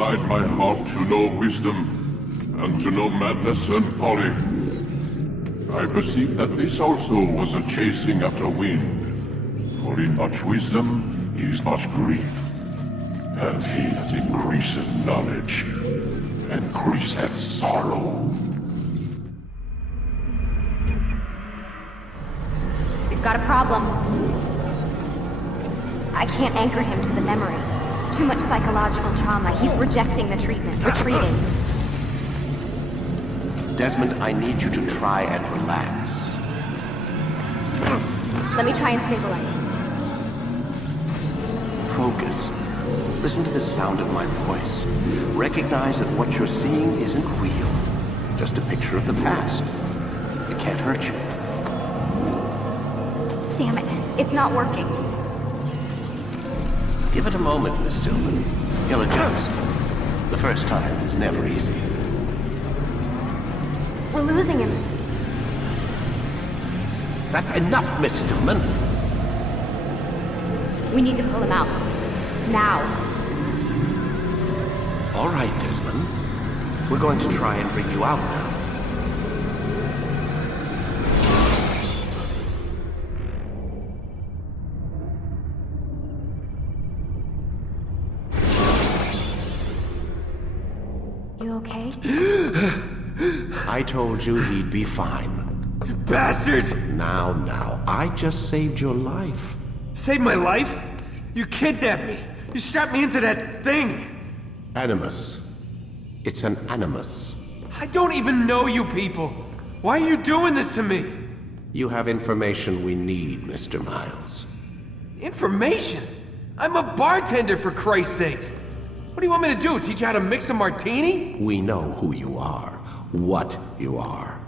inclined my heart to know wisdom, and to know madness and folly. I perceive that this also was a chasing after wind, for in much wisdom is much grief, and he that increaseth knowledge increaseth sorrow. We've got a problem. I can't anchor him to the memory. Too much psychological trauma. He's rejecting the treatment, retreating. Desmond, I need you to try and relax. Let me try and stabilize him. Focus. Listen to the sound of my voice. Recognize that what you're seeing isn't real. Just a picture of the past. It can't hurt you. Damn it. It's not working. Give it a moment, Miss Stillman. He'll adjust. The first time is never easy. We're losing him. That's enough, Miss Stillman. We need to pull him out. Now. All right, Desmond. We're going to try and bring you out now. You okay? I told you he'd be fine. You bastards! Now, I just saved your life. Saved my life? You kidnapped me. You strapped me into that thing. Animus. It's an animus. I don't even know you people. Why are you doing this to me? You have information we need, Mr. Miles. Information? I'm a bartender, for Christ's sakes. What do you want me to do? Teach you how to mix a martini? We know who you are, what you are.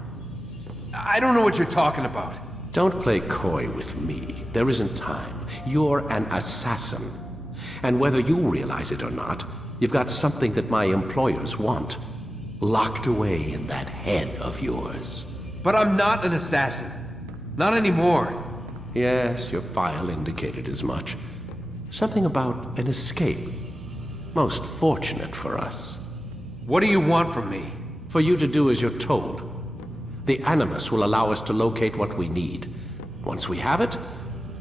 I don't know what you're talking about. Don't play coy with me. There isn't time. You're an assassin. And whether you realize it or not, you've got something that my employers want. Locked away in that head of yours. But I'm not an assassin. Not anymore. Yes, your file indicated as much. Something about an escape. Most fortunate for us. What do you want from me? For you to do as you're told. The Animus will allow us to locate what we need. Once we have it,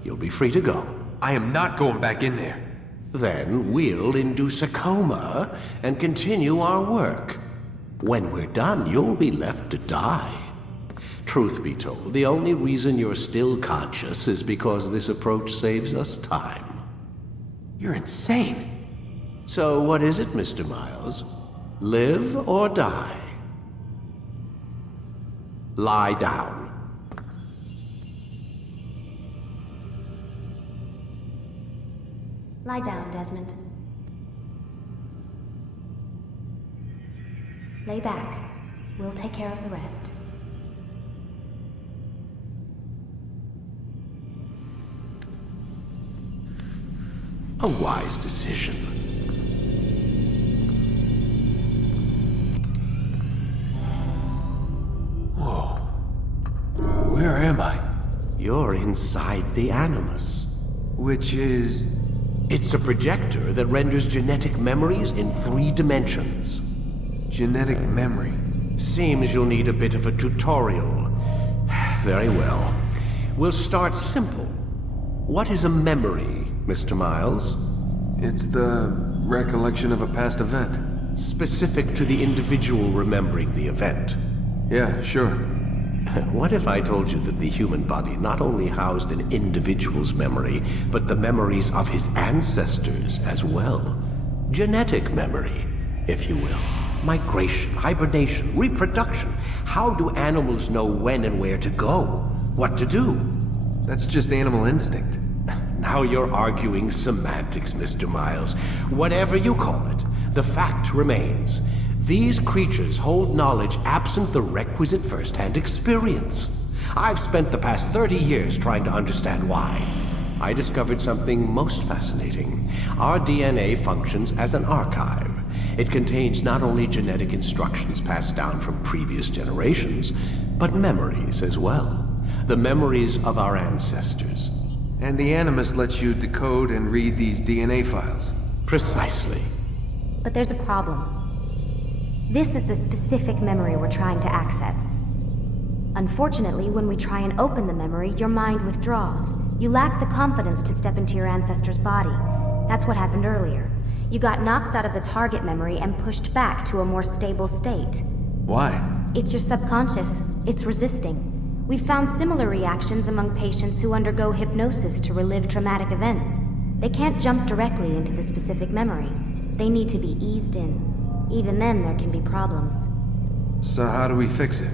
you'll be free to go. I am not going back in there. Then we'll induce a coma and continue our work. When we're done, you'll be left to die. Truth be told, the only reason you're still conscious is because this approach saves us time. You're insane. So what is it, Mr. Miles? Live or die? Lie down. Lie down, Desmond. Lay back. We'll take care of the rest. A wise decision. Whoa. Where am I? You're inside the Animus. Which is... It's a projector that renders genetic memories in 3 dimensions. genetic memory. Seems you'll need a bit of a tutorial. Very well. We'll start simple. What is a memory, Mr. Miles? It's the recollection of a past event. Specific to the individual remembering the event. Yeah, sure. What if I told you that the human body not only housed an individual's memory, but the memories of his ancestors as well? Genetic memory, if you will. Migration, hibernation, reproduction. How do animals know when and where to go? What to do? That's just animal instinct. Now you're arguing semantics, Mr. Miles. Whatever you call it, the fact remains. These creatures hold knowledge absent the requisite first-hand experience. I've spent the past 30 years trying to understand why. I discovered something most fascinating. Our DNA functions as an archive. It contains not only genetic instructions passed down from previous generations, but memories as well. The memories of our ancestors. And the Animus lets you decode and read these DNA files. Precisely. But there's a problem. This is the specific memory we're trying to access. Unfortunately, when we try and open the memory, your mind withdraws. You lack the confidence to step into your ancestor's body. That's what happened earlier. You got knocked out of the target memory and pushed back to a more stable state. Why? It's your subconscious. It's resisting. We've found similar reactions among patients who undergo hypnosis to relive traumatic events. They can't jump directly into the specific memory. They need to be eased in. Even then, there can be problems. So how do we fix it?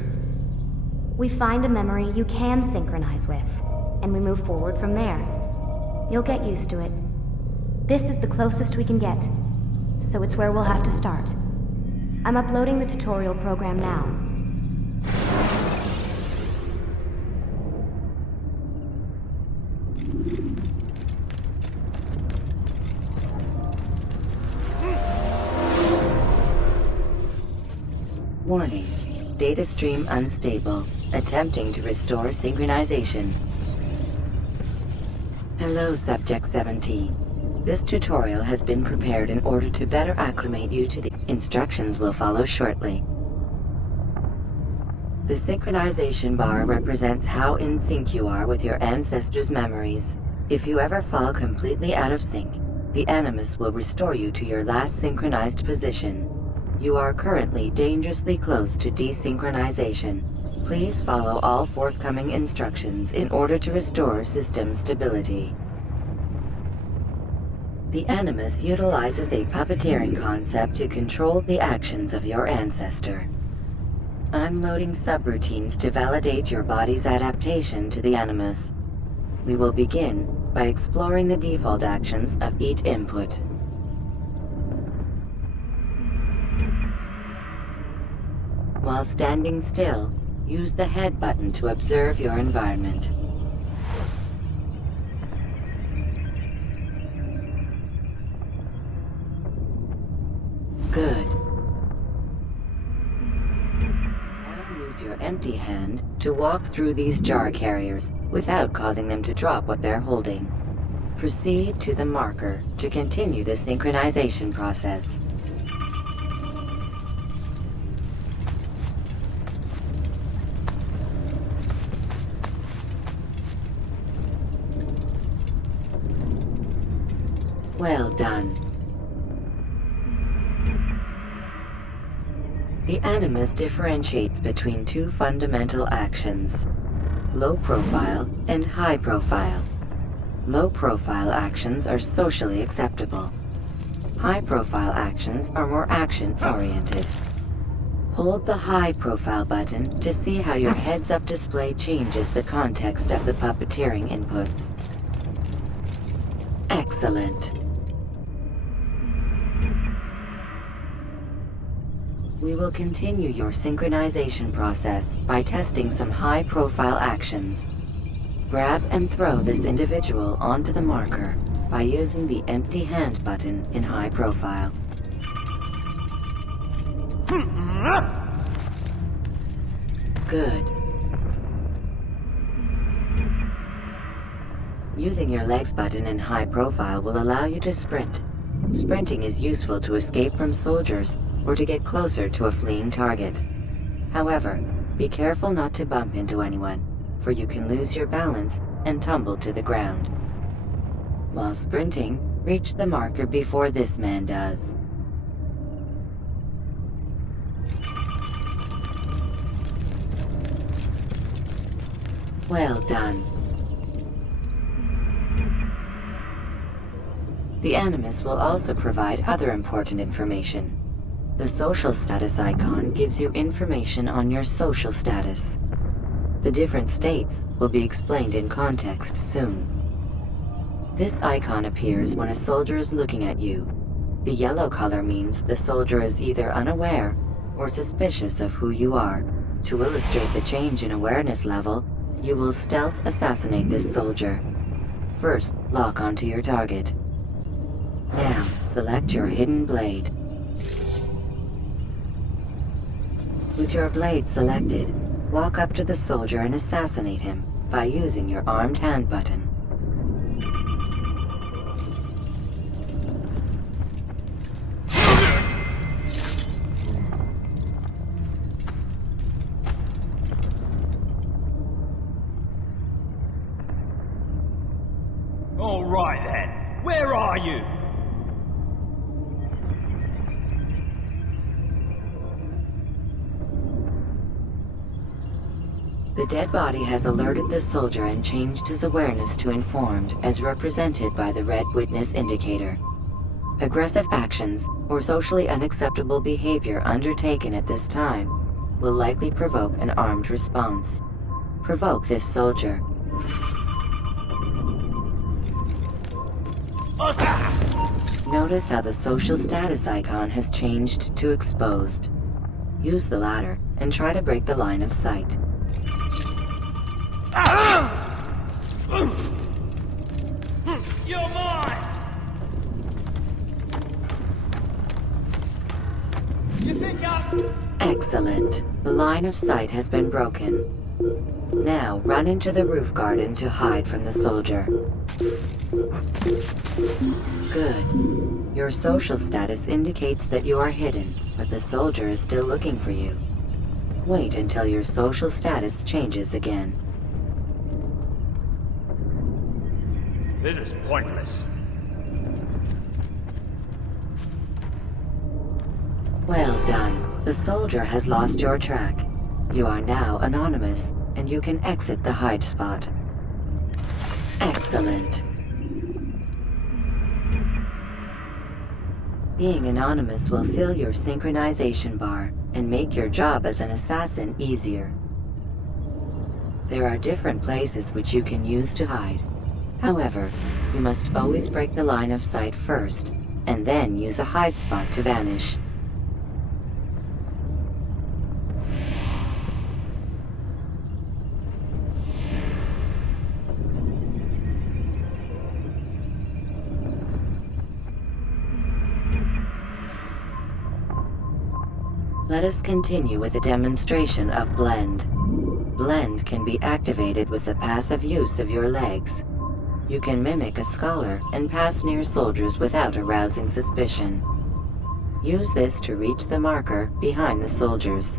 We find a memory you can synchronize with, and we move forward from there. You'll get used to it. This is the closest we can get, so it's where we'll have to start. I'm uploading the tutorial program now. Warning. Data stream unstable. Attempting to restore synchronization. Hello, Subject 17. This tutorial has been prepared in order to better acclimate you to the instructions will follow shortly. The synchronization bar represents how in sync you are with your ancestors' memories. If you ever fall completely out of sync, the Animus will restore you to your last synchronized position. You are currently dangerously close to desynchronization. Please follow all forthcoming instructions in order to restore system stability. The Animus utilizes a puppeteering concept to control the actions of your ancestor. I'm loading subroutines to validate your body's adaptation to the Animus. We will begin by exploring the default actions of each input. While standing still, use the head button to observe your environment. Good. Now use your empty hand to walk through these jar carriers without causing them to drop what they're holding. Proceed to the marker to continue the synchronization process. Well done. The Animus differentiates between two fundamental actions: low profile and high profile. Low profile actions are socially acceptable. High profile actions are more action-oriented. Hold the high profile button to see how your heads-up display changes the context of the puppeteering inputs. Excellent. We will continue your synchronization process by testing some high-profile actions. Grab and throw this individual onto the marker by using the empty hand button in high profile. Good. Using your legs button in high profile will allow you to sprint. Sprinting is useful to escape from soldiers or to get closer to a fleeing target. However, be careful not to bump into anyone, for you can lose your balance and tumble to the ground. While sprinting, reach the marker before this man does. Well done. The Animus will also provide other important information. The social status icon gives you information on your social status. The different states will be explained in context soon. This icon appears when a soldier is looking at you. The yellow color means the soldier is either unaware or suspicious of who you are. To illustrate the change in awareness level, you will stealth assassinate this soldier. First, lock onto your target. Now, select your hidden blade. With your blade selected, walk up to the soldier and assassinate him by using your armed hand button. All right then. Where are you? The dead body has alerted the soldier and changed his awareness to informed, as represented by the red witness indicator. Aggressive actions or socially unacceptable behavior undertaken at this time will likely provoke an armed response. Provoke this soldier. Notice how the social status icon has changed to exposed. Use the latter and try to break the line of sight. You're mine! You think I'm... Excellent. The line of sight has been broken. Now run into the roof garden to hide from the soldier. Good. Your social status indicates that you are hidden, but the soldier is still looking for you. Wait until your social status changes again. This is pointless. Well done. The soldier has lost your track. You are now anonymous, and you can exit the hide spot. Excellent. Being anonymous will fill your synchronization bar and make your job as an assassin easier. There are different places which you can use to hide. However, you must always break the line of sight first, and then use a hide spot to vanish. Let us continue with a demonstration of Blend. Blend can be activated with the passive use of your legs. You can mimic a scholar and pass near soldiers without arousing suspicion. Use this to reach the marker behind the soldiers.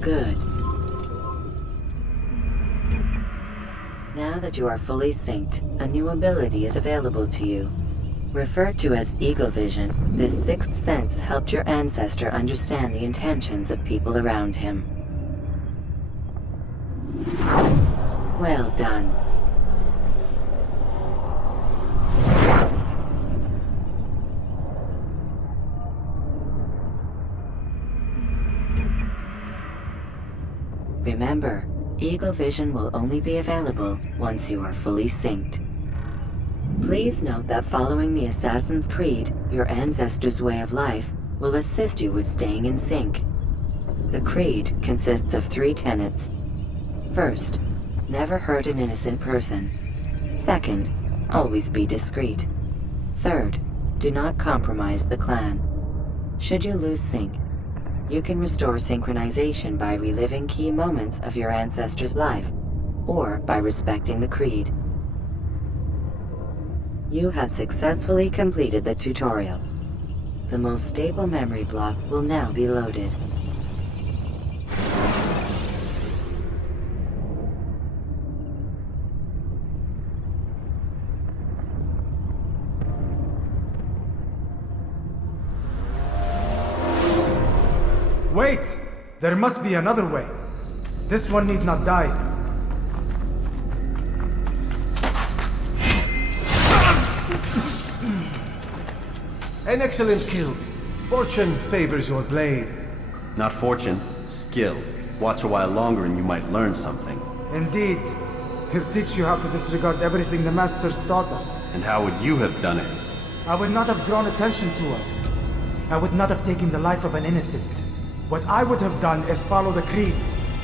Good. Now that you are fully synced, a new ability is available to you. Referred to as Eagle Vision, this sixth sense helped your ancestor understand the intentions of people around him. Well done. Remember, Eagle Vision will only be available once you are fully synced. Please note that following the Assassin's Creed, your ancestors' way of life, will assist you with staying in sync. The Creed consists of 3 tenets. First, never hurt an innocent person. Second, always be discreet. Third, do not compromise the clan. Should you lose sync, you can restore synchronization by reliving key moments of your ancestor's life, or by respecting the Creed. You have successfully completed the tutorial. The most stable memory block will now be loaded. Wait! There must be another way. This one need not die. An excellent skill. Fortune favors your blade. Not fortune, skill. Watch a while longer and you might learn something. Indeed. He'll teach you how to disregard everything the Masters taught us. And how would you have done it? I would not have drawn attention to us. I would not have taken the life of an innocent. What I would have done is follow the Creed.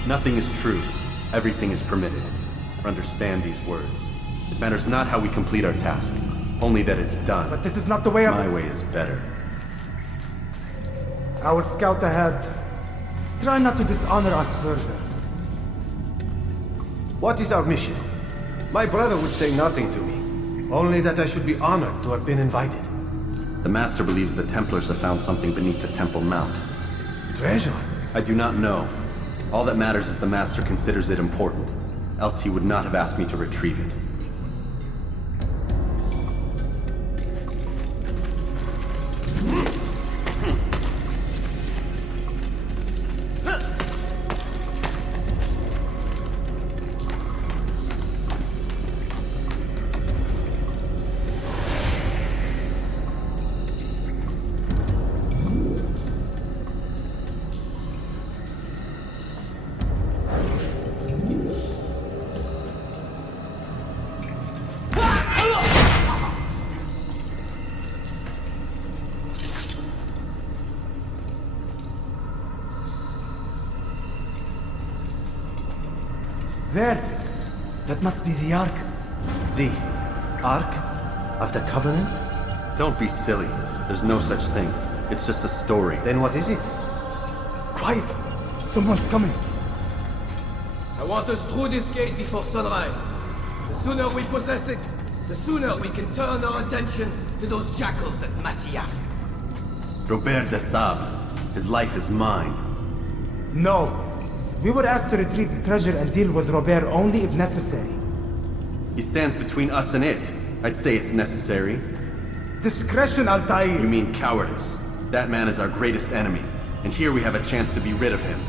Nothing is true. Everything is permitted. Understand these words. It matters not how we complete our task, only that it's done. But this is not the way My way is better. I will scout ahead. Try not to dishonor us further. What is our mission? My brother would say nothing to me. Only that I should be honored to have been invited. The Master believes the Templars have found something beneath the Temple Mount. Treasure? I do not know. All that matters is the Master considers it important. Else he would not have asked me to retrieve it. There! That must be the Ark. The Ark of the Covenant? Don't be silly. There's no such thing. It's just a story. Then what is it? Quiet! Someone's coming. I want us through this gate before sunrise. The sooner we possess it, the sooner we can turn our attention to those jackals at Masyaf. Robert de Sable. His life is mine. No. We were asked to retrieve the treasure and deal with Robert only if necessary. He stands between us and it. I'd say it's necessary. Discretion, Altair! You mean cowardice. That man is our greatest enemy, and here we have a chance to be rid of him.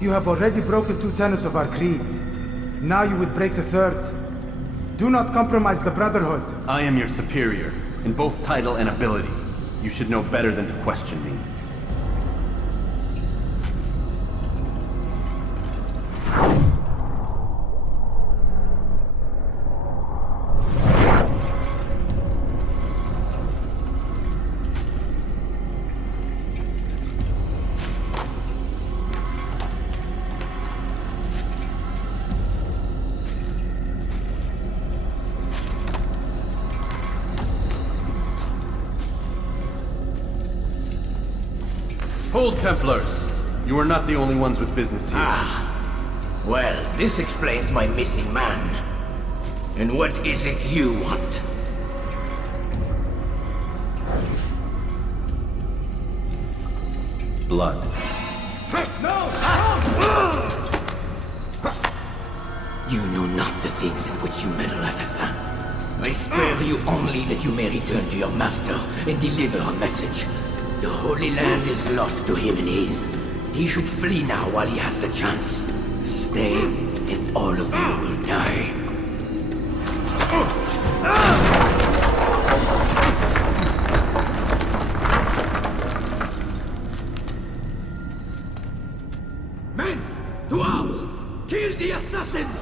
You have already broken 2 tenets of our creed. Now you would break the 3rd. Do not compromise the Brotherhood. I am your superior, in both title and ability. You should know better than to question me. Hold, Templars! You are not the only ones with business here. Well, this explains my missing man. And what is it you want? Blood. You know not the things in which you meddle, assassin. I spare you only that you may return to your master and deliver a message. The Holy Land is lost to him and his. He should flee now while he has the chance. Stay, and all of you will die. Men! To arms! Kill the assassins!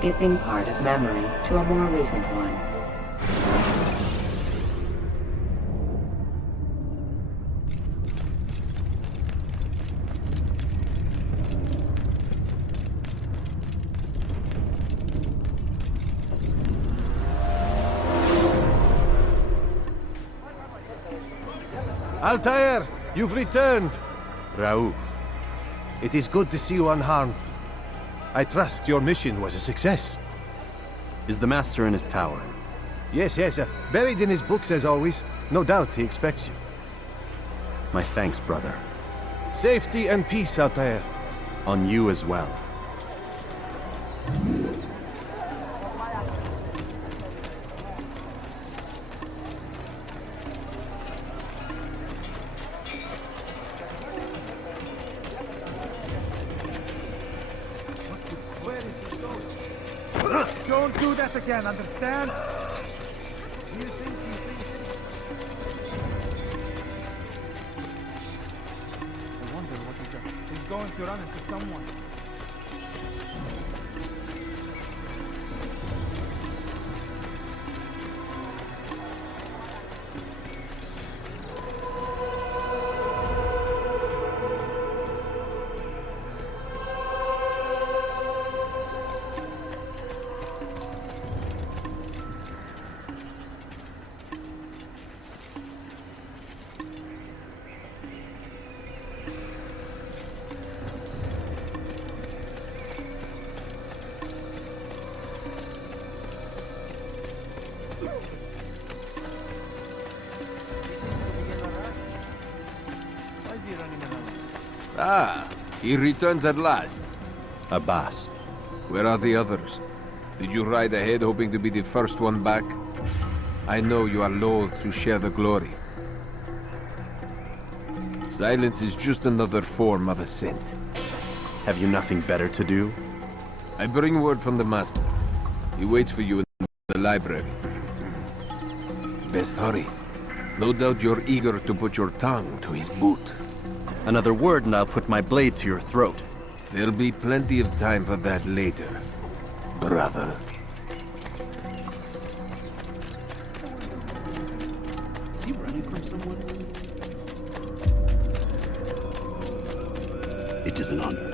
Skipping part of memory to a more recent one. Altair, you've returned. Raouf. It is good to see you unharmed. I trust your mission was a success. Is the Master in his tower? Yes, buried in his books as always. No doubt he expects you. My thanks, brother. Safety and peace, Altair. On you as well. Where is he going? Don't do that again, understand? You think. I wonder what he's up. He's going to run into someone. Ah, he returns at last. Abbas. Where are the others? Did you ride ahead hoping to be the first one back? I know you are loath to share the glory. Silence is just another form of assent. Have you nothing better to do? I bring word from the Master. He waits for you in the library. Best hurry. No doubt you're eager to put your tongue to his boot. Another word and I'll put my blade to your throat. There'll be plenty of time for that later, brother. Is he running from someone? It is an honor.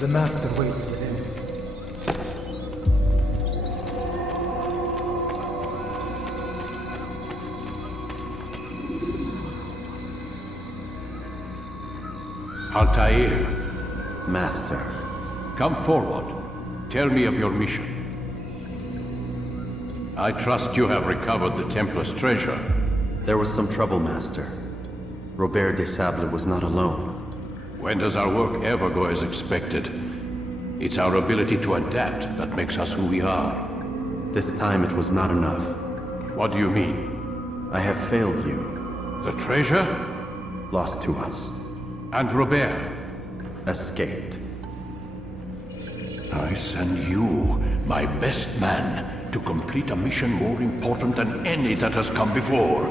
The Master waits within. Altair, Master. come forward. Tell me of your mission. I trust you have recovered the Templar's treasure. There was some trouble, Master. Robert de Sable was not alone. When does our work ever go as expected? It's our ability to adapt that makes us who we are. This time it was not enough. What do you mean? I have failed you. The treasure? Lost to us. And Robert? Escaped. I send you, my best man, to complete a mission more important than any that has come before.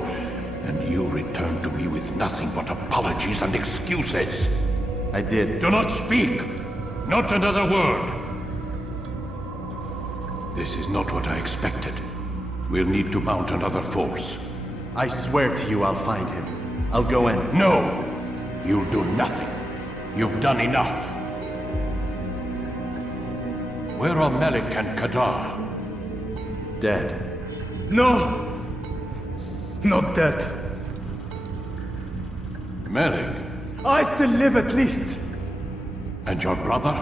And you return to me with nothing but apologies and excuses. I did. Do not speak! Not another word! This is not what I expected. We'll need to mount another force. I swear to you I'll find him. I'll go in. No! You'll do nothing. You've done enough. Where are Malik and Kadar? Dead. No! Not dead. Malik? I still live at least. And your brother?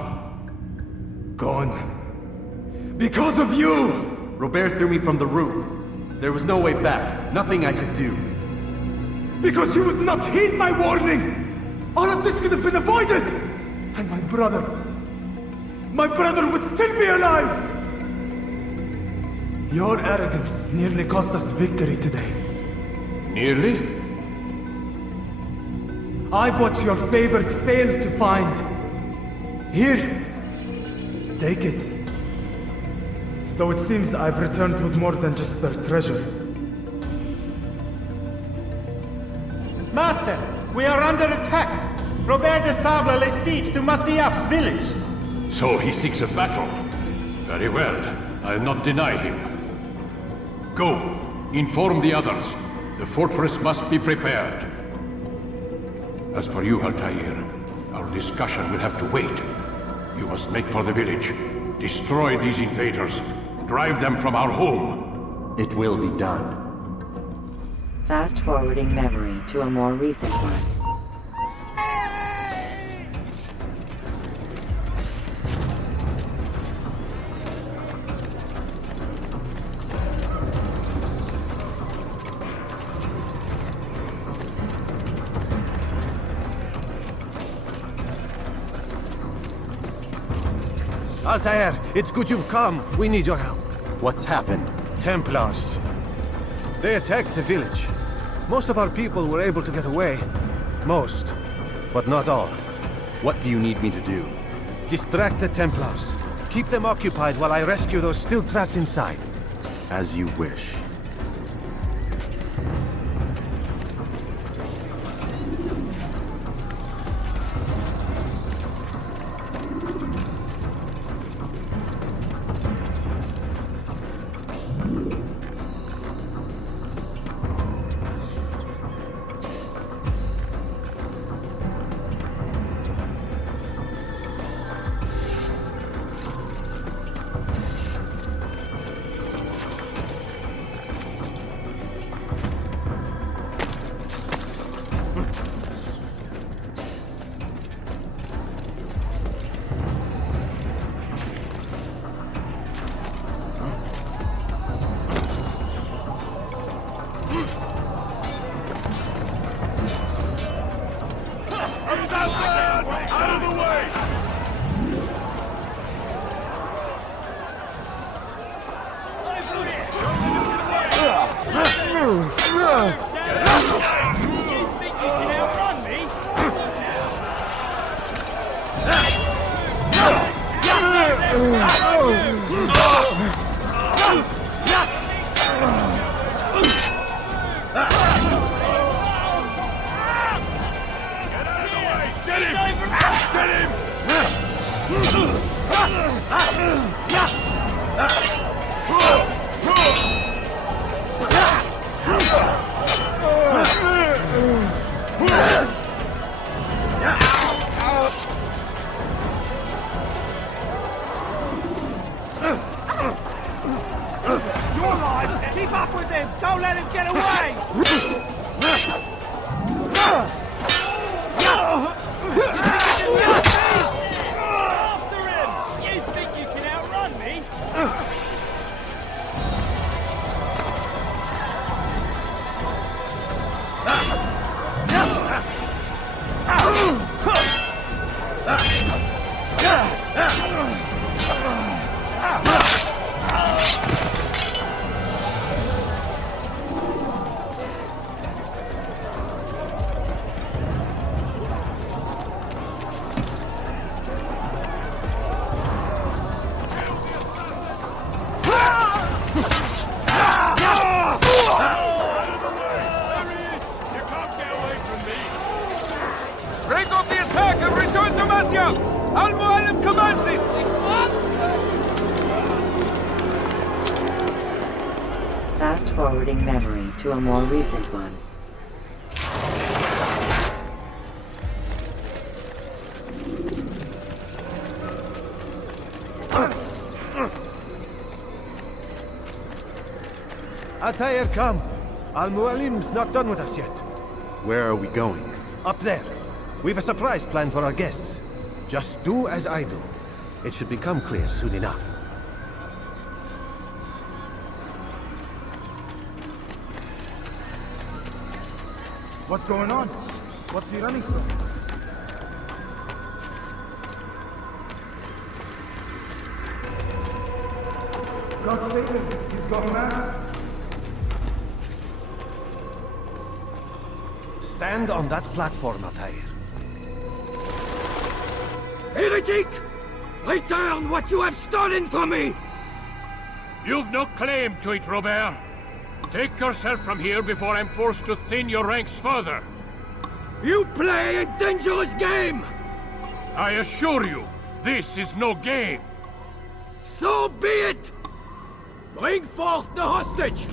Gone. Because of you! Robert threw me from the room. There was no way back. Nothing I could do. Because you would not heed my warning! All of this could have been avoided! And my brother would still be alive! Your arrogance nearly cost us victory today. Nearly? I've what your favored failed to find. Here, take it. Though it seems I've returned with more than just their treasure. Master, we are under attack. Robert de Sable lays siege to Masyaf's village. So he seeks a battle. Very well. I'll not deny him. Go. Inform the others. The fortress must be prepared. As for you, Altair, our discussion will have to wait. You must make for the village. Destroy these invaders. Drive them from our home. It will be done. Fast-forwarding memory to a more recent one. Altair, it's good you've come. We need your help. What's happened? Templars. They attacked the village. Most of our people were able to get away. Most, but not all. What do you need me to do? Distract the Templars. Keep them occupied while I rescue those still trapped inside. As you wish. Keep up with him! Don't let him get away! After him! You think you can outrun me? Fast-forwarding memory to a more recent one. Altair, come! Al-Mualim's not done with us yet. Where are we going? Up there. We've a surprise planned for our guests. Just do as I do. It should become clear soon enough. What's going on? What's he running from? God save him. He's gone mad. Stand on that platform, Altair. Heretic! Return what you have stolen from me! You've no claim to it, Robert. Take yourself from here before I'm forced to thin your ranks further. You play a dangerous game! I assure you, this is no game. So be it! Bring forth the hostage!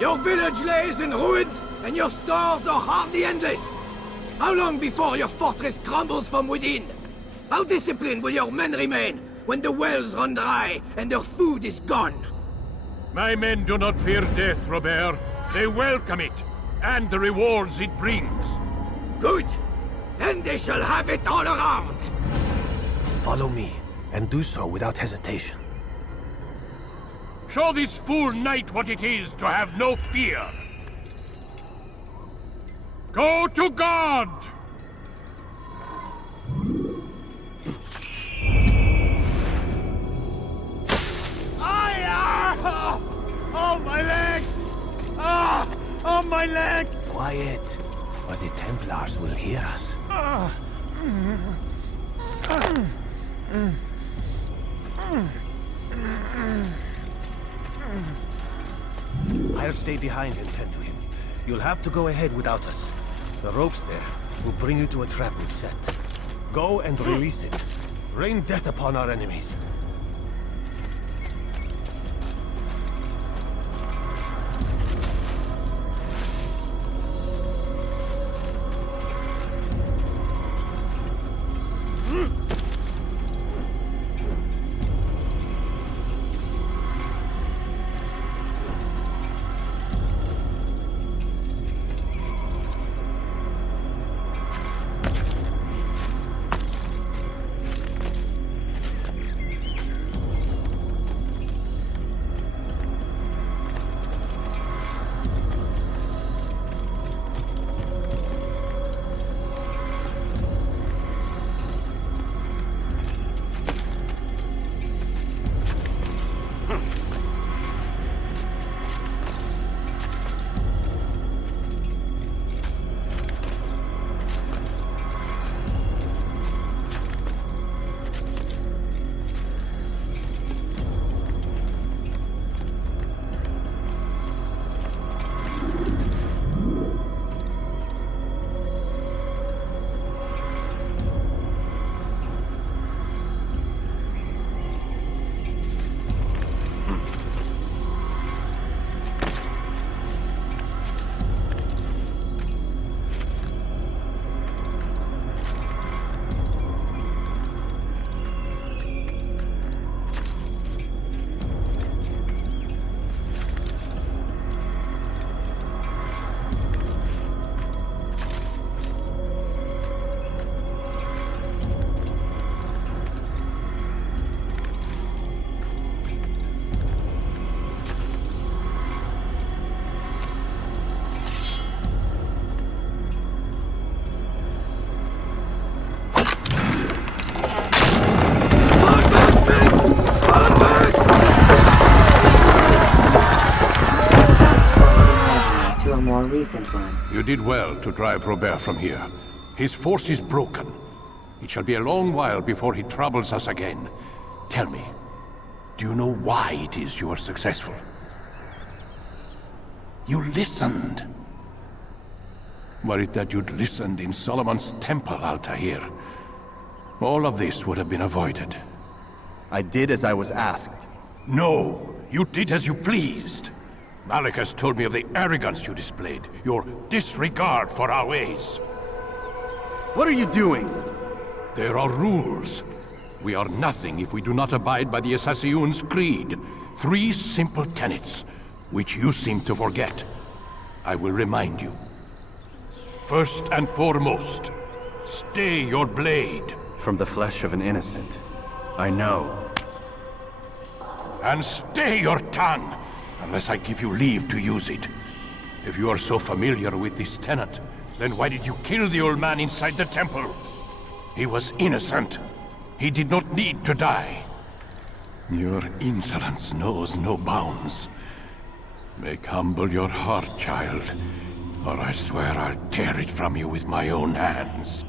Your village lays in ruins, and your stores are hardly endless. How long before your fortress crumbles from within? How disciplined will your men remain when the wells run dry and their food is gone? My men do not fear death, Robert. They welcome it, and the rewards it brings. Good. Then they shall have it all around. Follow me, and do so without hesitation. Show this fool knight what it is to have no fear. Go to God! Oh, my leg! Oh, on my leg! Quiet, or the Templars will hear us. I'll stay behind and tend to him. You'll have to go ahead without us. The ropes there will bring you to a trap we've set. Go and release it. Rain death upon our enemies. Recent one. You did well to drive Robert from here. His force is broken. It shall be a long while before he troubles us again. Tell me, do you know why it is you are successful? You listened. Were it that you'd listened in Solomon's temple, Altair, all of this would have been avoided. I did as I was asked. No, you did as you pleased. Malik has told me of the arrogance you displayed, your disregard for our ways. What are you doing? There are rules. We are nothing if we do not abide by the Assassin's creed. 3 simple tenets, which you seem to forget. I will remind you. First and foremost, stay your blade. From the flesh of an innocent. I know. And stay your tongue, unless I give you leave to use it. If you are so familiar with this tenet, then why did you kill the old man inside the temple? He was innocent. He did not need to die. Your insolence knows no bounds. Make humble your heart, child, or I swear I'll tear it from you with my own hands.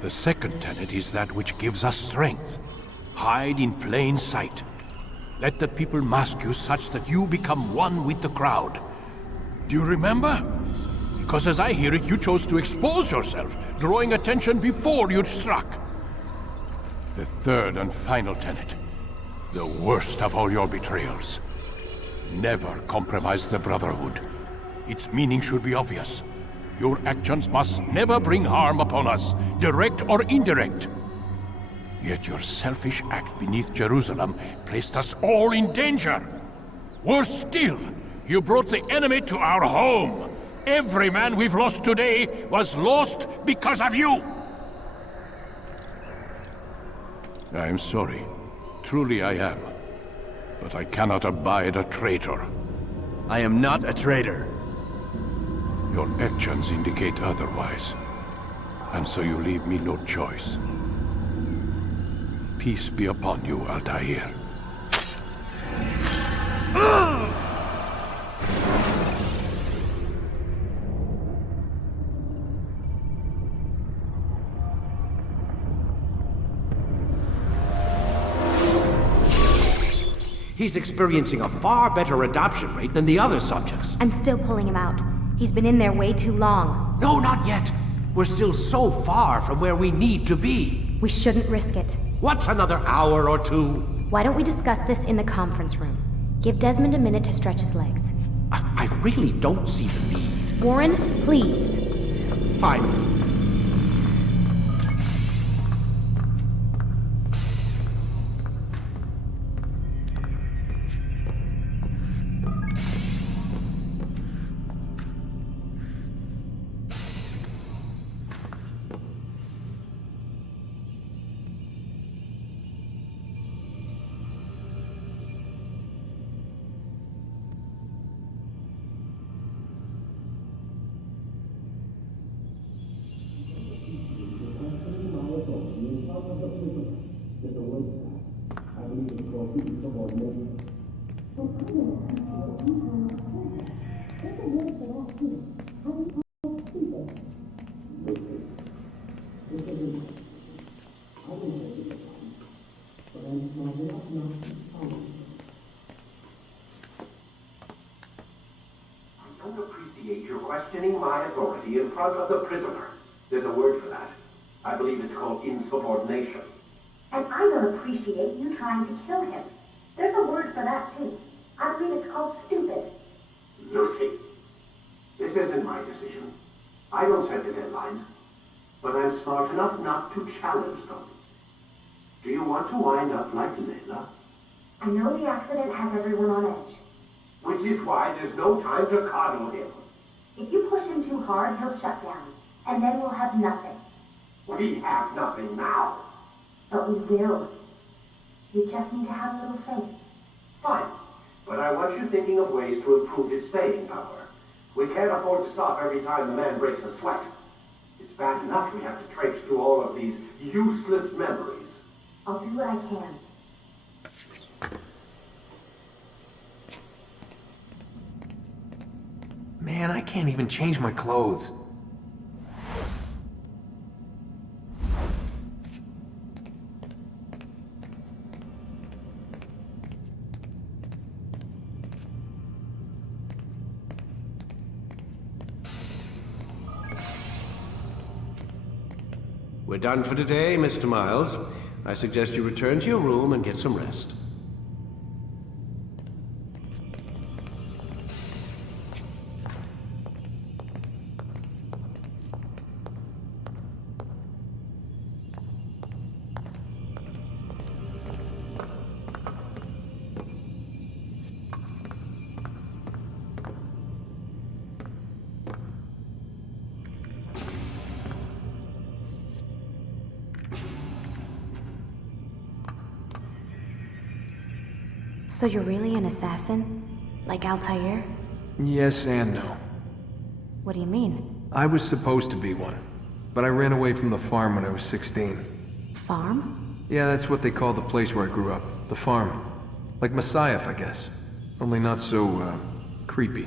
The second tenet is that which gives us strength. Hide in plain sight. Let the people mask you such that you become one with the crowd. Do you remember? Because as I hear it, you chose to expose yourself, drawing attention before you'd struck. The third and final tenet, the worst of all your betrayals. Never compromise the Brotherhood. Its meaning should be obvious. Your actions must never bring harm upon us, direct or indirect. Yet your selfish act beneath Jerusalem placed us all in danger. Worse still, you brought the enemy to our home. Every man we've lost today was lost because of you. I am sorry. Truly I am. But I cannot abide a traitor. I am not a traitor. Your actions indicate otherwise. And so you leave me no choice. Peace be upon you, Altair. He's experiencing a far better adoption rate than the other subjects. I'm still pulling him out. He's been in there way too long. No, not yet. We're still so far from where we need to be. We shouldn't risk it. What's another hour or two? Why don't we discuss this in the conference room? Give Desmond a minute to stretch his legs. I really don't see the need. Warren, please. Fine. Questioning my authority in front of the prisoner. There's a word for that. I believe it's called insubordination. And I don't appreciate you trying to kill him. There's a word for that, too. I believe it's called stupid. Lucy, this isn't my decision. I don't set the deadlines, but I'm smart enough not to challenge them. Do you want to wind up like Layla? I know the accident has everyone on edge. Which is why there's no time to coddle him. If you push him too hard, he'll shut down. And then we'll have nothing. We have nothing now. But we will. You just need to have a little faith. Fine. But I want you thinking of ways to improve his staying power. We can't afford to stop every time the man breaks a sweat. It's bad enough we have to traipse through all of these useless memories. I'll do what I can. Man, I can't even change my clothes. We're done for today, Mr. Miles. I suggest you return to your room and get some rest. So you're really an assassin? Like Altair? Yes and no. What do you mean? I was supposed to be one, but I ran away from the farm when I was 16. Farm? Yeah, that's what they called the place where I grew up. The farm. Like Messiah, I guess. Only not so, creepy.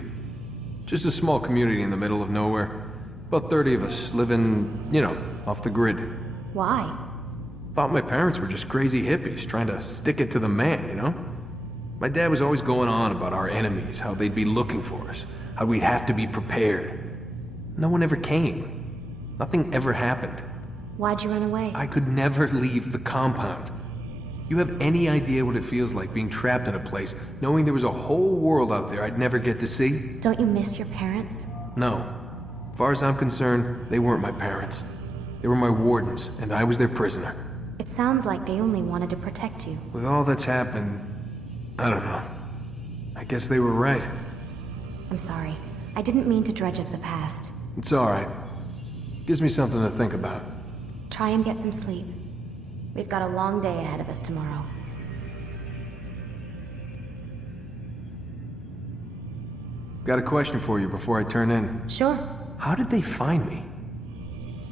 Just a small community in the middle of nowhere. About 30 of us, living, you know, off the grid. Why? Thought my parents were just crazy hippies, trying to stick it to the man, you know? My dad was always going on about our enemies, how they'd be looking for us, how we'd have to be prepared. No one ever came. Nothing ever happened. Why'd you run away? I could never leave the compound. You have any idea what it feels like being trapped in a place, knowing there was a whole world out there I'd never get to see? Don't you miss your parents? No. As far as I'm concerned, they weren't my parents. They were my wardens, and I was their prisoner. It sounds like they only wanted to protect you. With all that's happened, I don't know. I guess they were right. I'm sorry. I didn't mean to dredge up the past. It's alright. Gives me something to think about. Try and get some sleep. We've got a long day ahead of us tomorrow. Got a question for you before I turn in. Sure. How did they find me?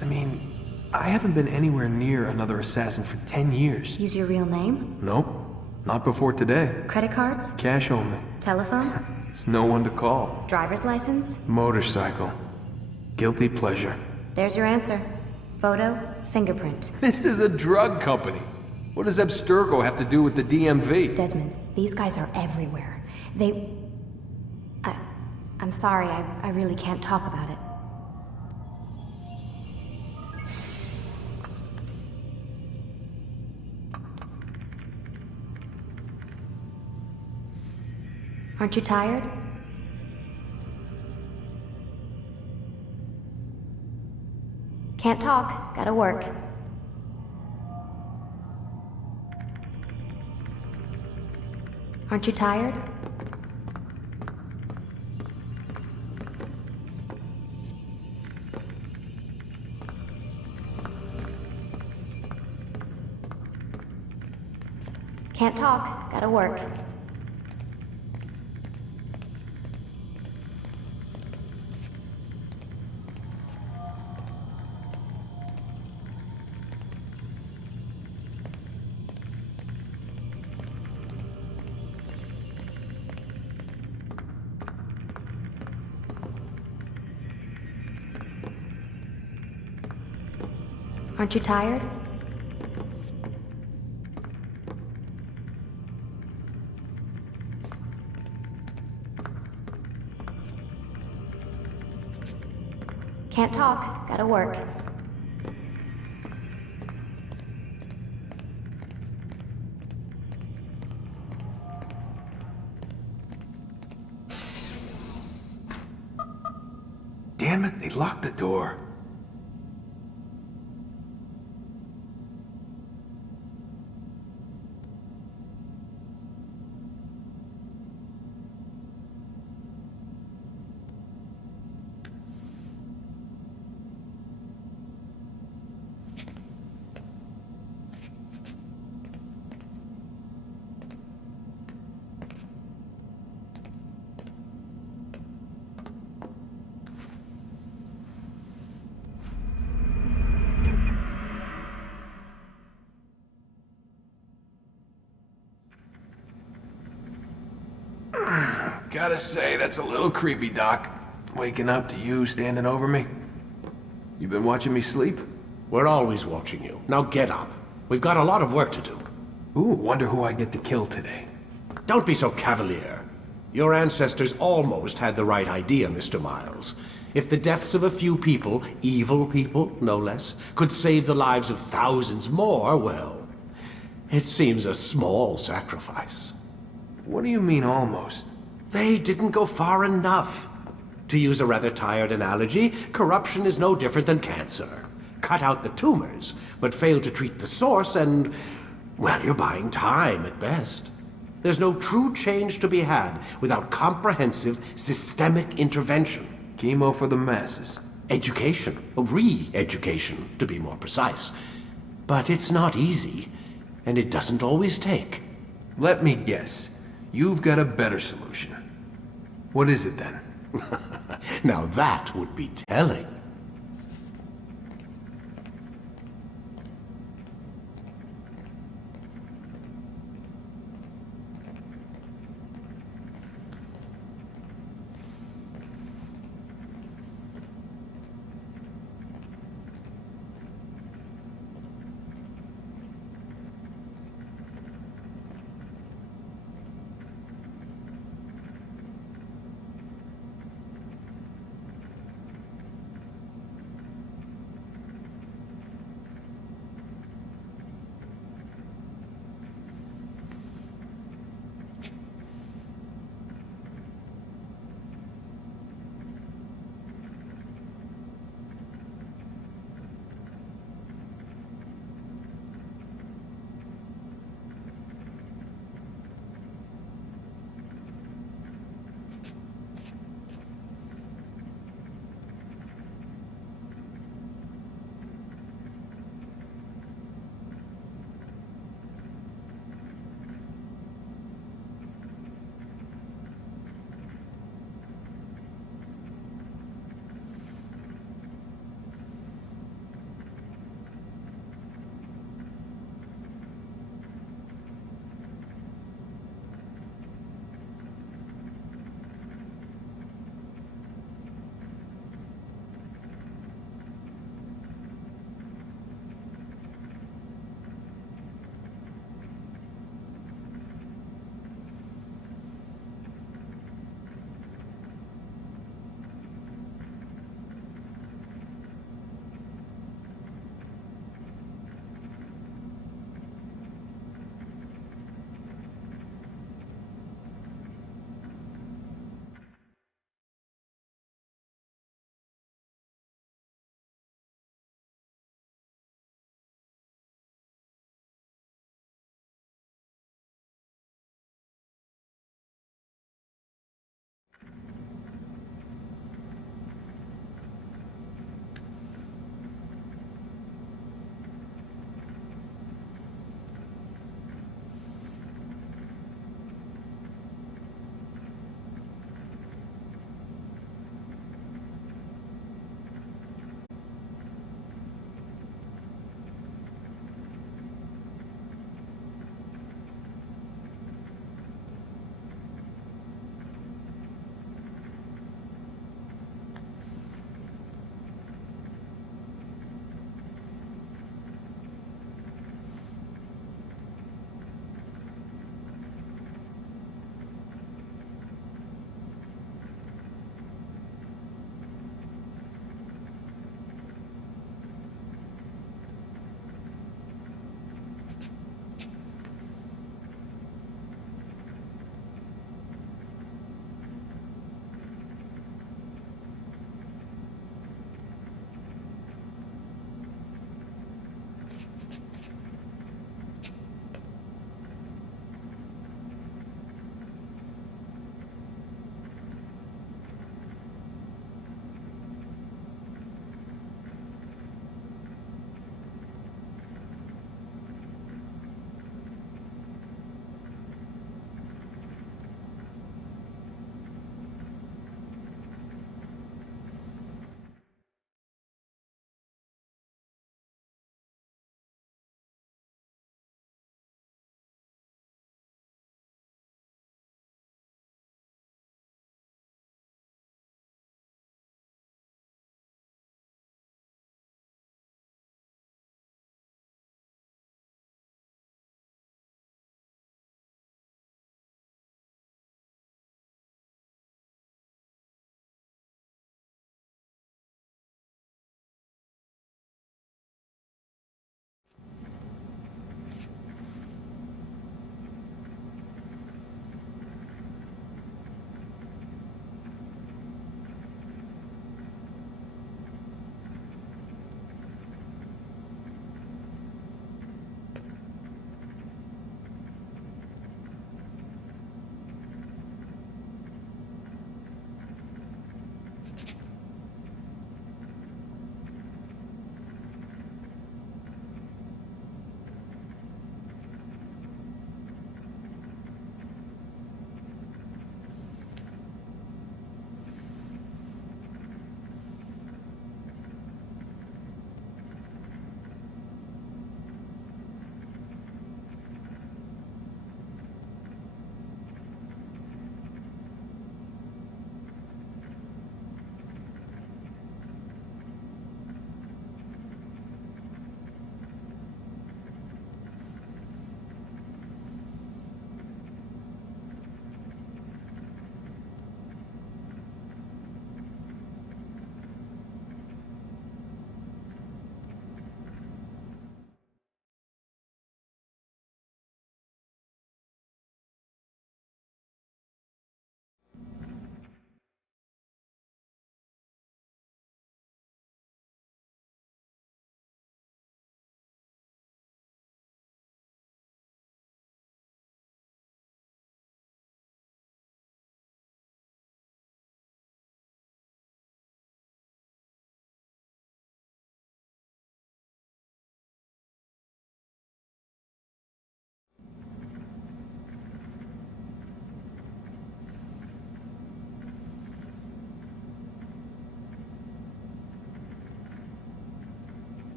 I mean, I haven't been anywhere near another assassin for 10 years. Use your real name? Nope. Not before today. Credit cards? Cash only. Telephone? It's no one to call. Driver's license? Motorcycle. Guilty pleasure. There's your answer. Photo, fingerprint. This is a drug company. What does Abstergo have to do with the DMV? Desmond, These guys are everywhere. I'm sorry, I really can't talk about it. Aren't you tired? Can't talk, gotta work. Aren't you tired? Can't talk, gotta work. Aren't you tired? Can't talk, gotta work. Damn it, they locked the door. Gotta say, that's a little creepy, Doc. Waking up to you standing over me. You been watching me sleep? We're always watching you. Now get up. We've got a lot of work to do. Ooh, wonder who I get to kill today. Don't be so cavalier. Your ancestors almost had the right idea, Mr. Miles. If the deaths of a few people, evil people, no less, could save the lives of thousands more, well, it seems a small sacrifice. What do you mean, almost? They didn't go far enough. To use a rather tired analogy, corruption is no different than cancer. Cut out the tumors, but fail to treat the source and, well, you're buying time at best. There's no true change to be had without comprehensive, systemic intervention. Chemo for the masses. Education. Re-education, to be more precise. But it's not easy, and it doesn't always take. Let me guess. You've got a better solution. What is it then? Now that would be telling.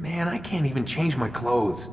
Man, I can't even change my clothes.